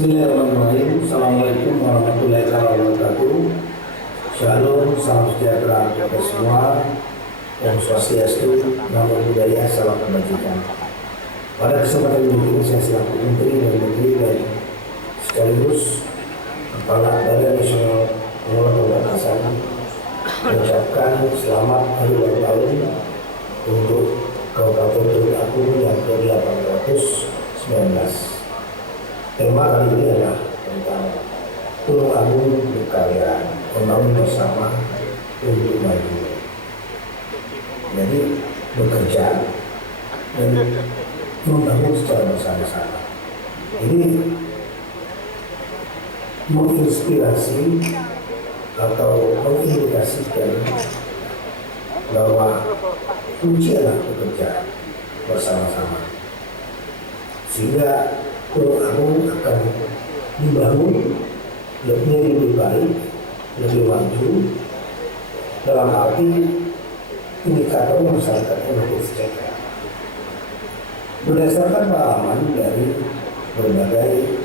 Bismillahirrahmanirrahim. Assalamualaikum warahmatullahi wabarakatuh. Shalom, salam sejahtera kepada semua. Om Swastiastu, Namo Buddhaya, salam kebajikan. Pada kesempatan ini saya selaku Menteri dan Menteri dan sekaligus Kepala Badan Nasional Pengelola Perbatasan mengucapkan selamat hari ulang tahun untuk Kabupaten Tulung Agung yang ke-819. Tema kali ini adalah tentang Tulung Agung berkarya membangun bersama untuk maju. Jadi bekerja dan membangun secara bersama-sama. Ini menginspirasi atau mengindikasikan bahwa kunci adalah bekerja bersama-sama, sehingga Tulung Agung akan dibangun lebih baik, lebih maju dalam arti indikator masyarakat yang lebih sejahtera. Berdasarkan pengalaman dari berbagai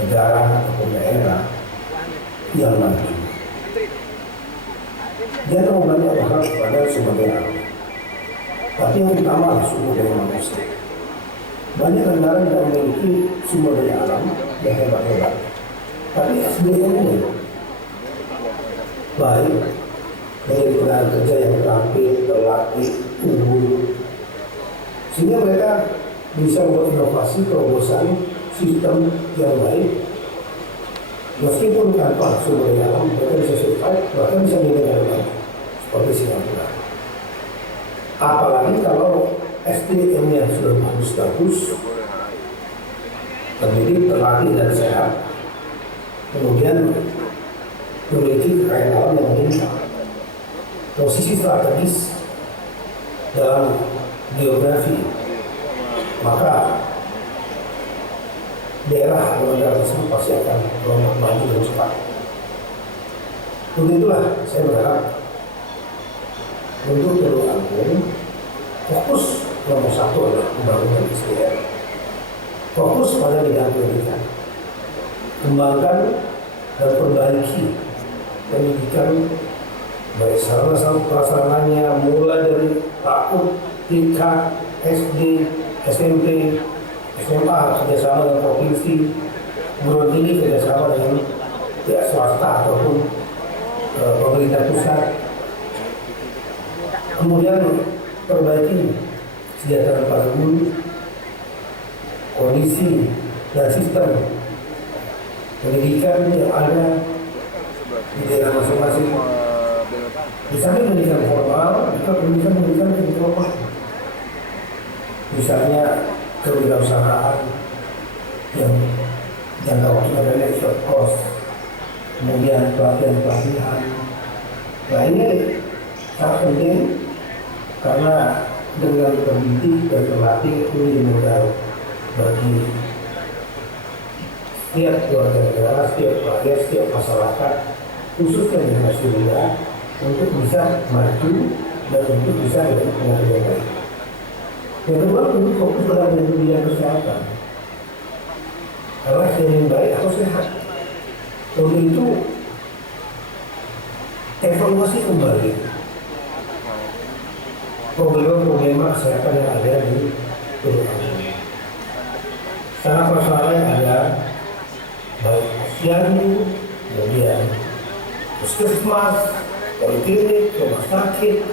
negara ataupun daerah yang maju, dia tahu banyak hal kepada sumber daya alam, tapi yang utama adalah sumber daya manusia. Banyak negara yang memiliki sumber daya alam yang hebat-hebat, tapi SDM-nya baik, menjadi tenaga kerja yang terampil, terlatih, unggul, sehingga mereka bisa membuat inovasi terobosan sistem yang baik. Meskipun tanpa sumber daya alam, mereka bisa survive, bahkan bisa menjadi negara baik seperti Singapura. Apalagi kalau SDM-nya sudah bagus, terdidik, terlatih dan sehat, kemudian memiliki kekayaan alam yang meningkat, posisi strategis dalam geografi, maka daerah atau negara tersebut pasti akan melompat maju dan cepat. Untuk itulah saya berharap untuk Tulung Agung fokus nomor satu adalah pembangunan SDM. Fokus pada bidang pendidikan, kembangkan dan perbaiki pendidikan baik sarana prasarananya, mulai dari PAUD, TK, SD, SMP, SMA kerjasama dengan provinsi, perguruan tinggi kerjasama dengan pihak swasta ataupun pemerintah pusat. Kemudian perbaiki kesejahteraan para guru, kondisi dan sistem pendidikan yang ada di daerah masing-masing. Misalnya pendidikan formal, juga pendidikan informal. Misalnya kewirausahaan yang jangka waktu adalah short course, kemudian pelatihan. Nah ini sangat penting karena dengan terdidik dan terlatih itu modal bagi setiap keluarga negara, setiap rakyat, setiap masyarakat, khususnya generasi muda, untuk bisa maju dan untuk bisa menjadi pengajar yang baik. Yang kedua, untuk fokus pada bidang kesehatan. Karena yang baik harus sehat. Untuk itu, evaluasi kembali problema kesehatan yang ada di Tulung Agung. Karena persoalan yang ada baik posyandu, kemudian puskesmas, poliklinik, rumah sakit,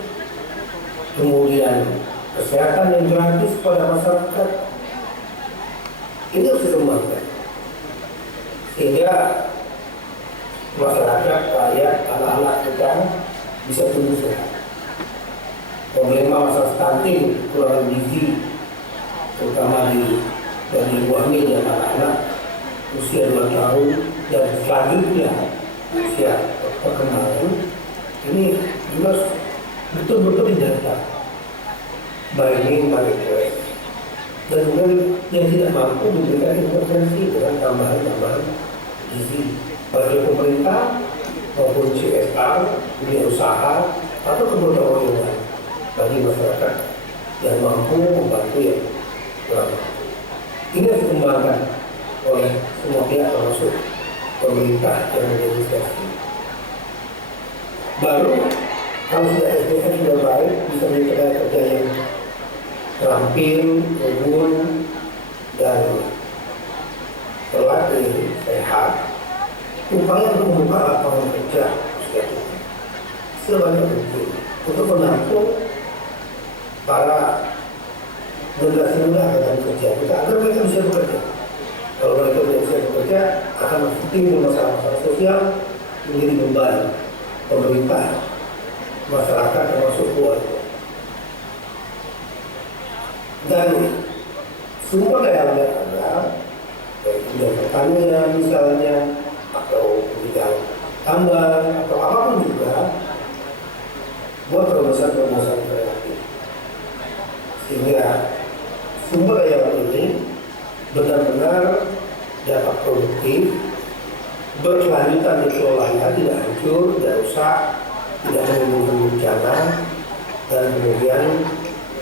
kemudian kesehatan yang gratis pada masyarakat, ini harus dikembangkan sehingga masyarakat, rakyat, anak-anak kita bisa tumbuh sehat. Problema masalah stunting, kekurangan gizi, terutama dari ibu hamil dan anak-anak usia 2 tahun dan selanjutnya usia perkembangan, ini juga betul-betul didata baik dan kemudian yang tidak mampu memberikan intervensi dengan tambahan gizi bagi pemerintah maupun CSR, dunia usaha atau kegotong royongan bagi masyarakat yang mampu membantu yang kurang mampu. Ini harus dikembangkan oleh semua pihak termasuk pemerintah yang menjadi saksi. Baru kalau sudah SDM sudah baik, bisa menjadi tenaga kerja yang terampil, unggul, dan terlatih, sehat, upaya untuk membuka lapangan kerja sebanyak mungkin untuk menampung para generasi muda akan kerja kita agar mereka bisa bekerja. Kalau mereka tidak bisa bekerja, akan timbul masalah-masalah sosial menjadi beban pemerintah, masyarakat termasuk keluarga. Dan sumber daya alam yang ada, baik bidang pertanian misalnya, atau bidang tambang, atau apapun juga, buat terobosan-terobosan kreatif. Sehingga sumber daya alam ini benar-benar dapat produktif, berkelanjutan dikelolanya, tidak hancur, tidak rusak, tidak menimbulkan bencana, dan kemudian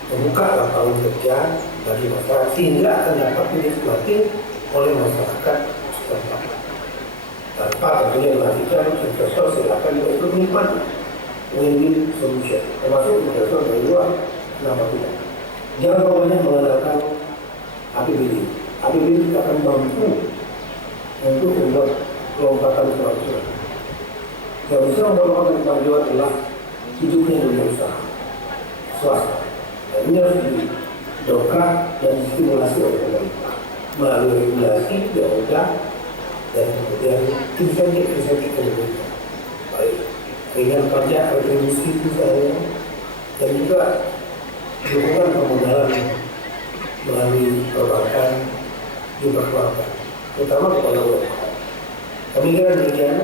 membuka lapangan kerja bagi masyarakat sehingga akan dapat dinikmati oleh masyarakat setempat. Tanpa tentunya menargetkan investor silakan juga ikut menikmati win-win solution, termasuk investor dari luar, kenapa tidak? Jangan banyak mengandalkan APBD. APBD akan mampu untuk membuat lompatan kemajuan. Yang bisa membuat lompatan kemajuan adalah hidupnya dunia usaha swasta. Dan ini harus didongkrak dan distimulasi oleh pemerintah melalui regulasi, biaya, dan kemudian insentif pemerintah. Baik ringan pajak, retribusi misalnya, dan juga dukungan permodalan melalui perbankan, juga keluarga, terutama kepada UMKM. Kami kira demikian.